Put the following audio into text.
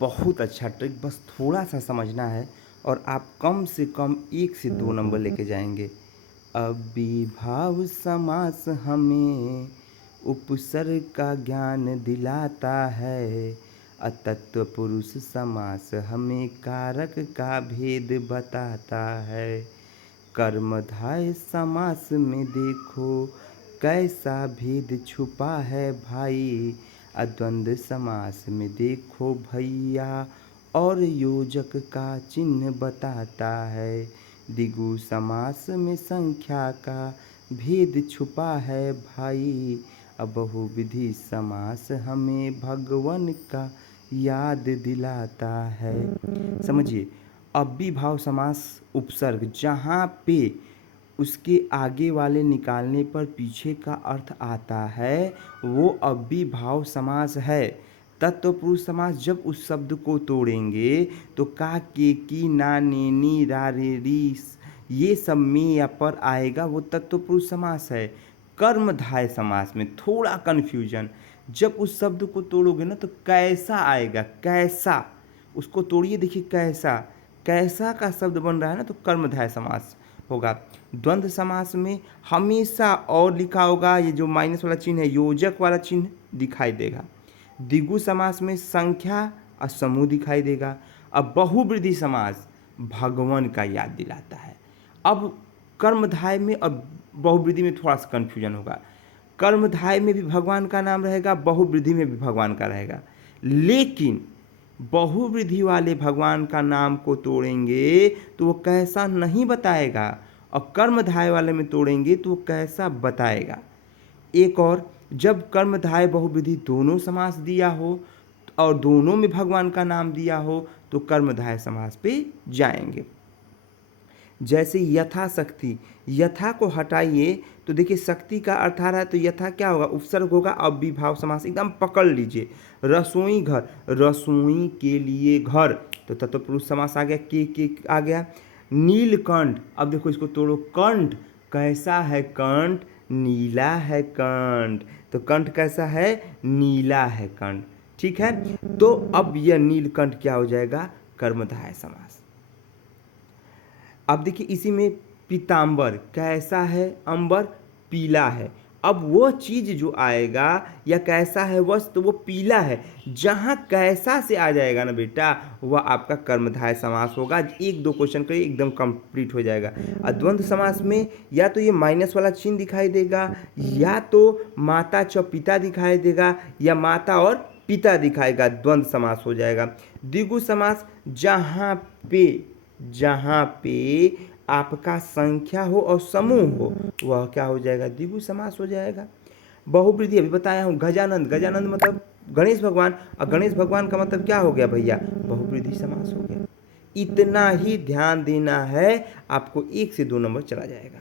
बहुत अच्छा ट्रिक, बस थोड़ा-सा समझना है और आप कम से कम 1 से 2 नंबर लेके जाएँगे। अविभाव समास हमें उपसर्ग का ज्ञान दिलाता है। तत्पुरुष समास हमें कारक का भेद बताता है। कर्मधारय समास में देखो कैसा भेद छुपा है भाई। द्वंद्व समास में देखो भैया और योजक का चिन्ह बताता है। द्विगु समास में संख्या का भेद छुपा है भाई। बहुविधि समास हमें भगवान का याद दिलाता है। समझिए, अव्ययीभाव समास उपसर्ग जहाँ पे उसके आगे वाले निकालने पर पीछे का अर्थ आता है वो अव्ययीभाव समास है। तत्पुरुष समास जब उस शब्द को तोड़ेंगे तो का, के, की, ना, ने, नी, रा, रे, री ये सब में या पर आएगा, वो तत्पुरुष समास है। कर्मधारय समास में थोड़ा कन्फ्यूजन, जब उस शब्द को तोड़ोगे ना तो कैसा आएगा, कैसा, उसको तोड़िए, देखिए कैसा, कैसा का शब्द बन रहा है ना, तो कर्मधारय समास होगा। द्वंद्व समास में हमेशा और लिखा होगा, ये जो माइनस वाला चिन्ह है योजक वाला चिन्ह दिखाई देगा। द्विगु समास में संख्या और समूह दिखाई देगा। अब बहुवृद्धि समास भगवान का याद दिलाता है। अब कर्मधारय में, अब बहुवृद्धि में थोड़ा सा कन्फ्यूजन होगा। कर्मधारय में भी भगवान का नाम रहेगा, बहुवृद्धि में भी भगवान का रहेगा, लेकिन बहुवृद्धि वाले भगवान का नाम को तोड़ेंगे तो वो कैसा नहीं बताएगा, और कर्मधारय वाले में तोड़ेंगे तो वो कैसा बताएगा। एक और, जब कर्मधारय बहुवृद्धि दोनों समास दिया हो और दोनों में भगवान का नाम दिया हो तो कर्मधारय समास पे जाएंगे। जैसे यथाशक्ति, यथा को हटाइए तो देखिए शक्ति का अर्थ आ रहा है, तो यथा क्या होगा, उपसर्ग होगा, अव्ययीभाव समास एकदम पकड़ लीजिए। रसोई घर, रसोई के लिए घर, तो तत्पुरुष समास आ गया, के आ गया। नीलकंठ, अब देखो इसको तोड़ो, कंठ कैसा है, कंठ नीला है कंठ, तो कंठ कैसा है, नीला है कंठ, ठीक है। तो अब यह नीलकंठ क्या हो जाएगा, कर्मधारय समास। अब देखिए इसी में पीतांबर, कैसा है अंबर, पीला है। अब वो चीज़ जो आएगा या कैसा है वस्तु, तो वो पीला है, जहाँ कैसा से आ जाएगा ना बेटा वह आपका कर्मधारय समास होगा। एक दो क्वेश्चन करिए एकदम कंप्लीट हो जाएगा। द्वंद्व समास में या तो ये माइनस वाला चिन्ह दिखाई देगा, या तो माता च पिता दिखाई देगा, या माता और पिता दिखाएगा, द्वंद्व समास हो जाएगा। द्विगु समास जहाँ पे आपका संख्या हो और समूह हो वह क्या हो जाएगा, द्विगु समास हो जाएगा। बहुवृद्धि अभी बताया हूँ, गजानंद, गजानंद मतलब गणेश भगवान, और गणेश भगवान का मतलब क्या हो गया भैया, बहुवृद्धि समास हो गया। इतना ही ध्यान देना है, आपको 1 से 2 नंबर चला जाएगा।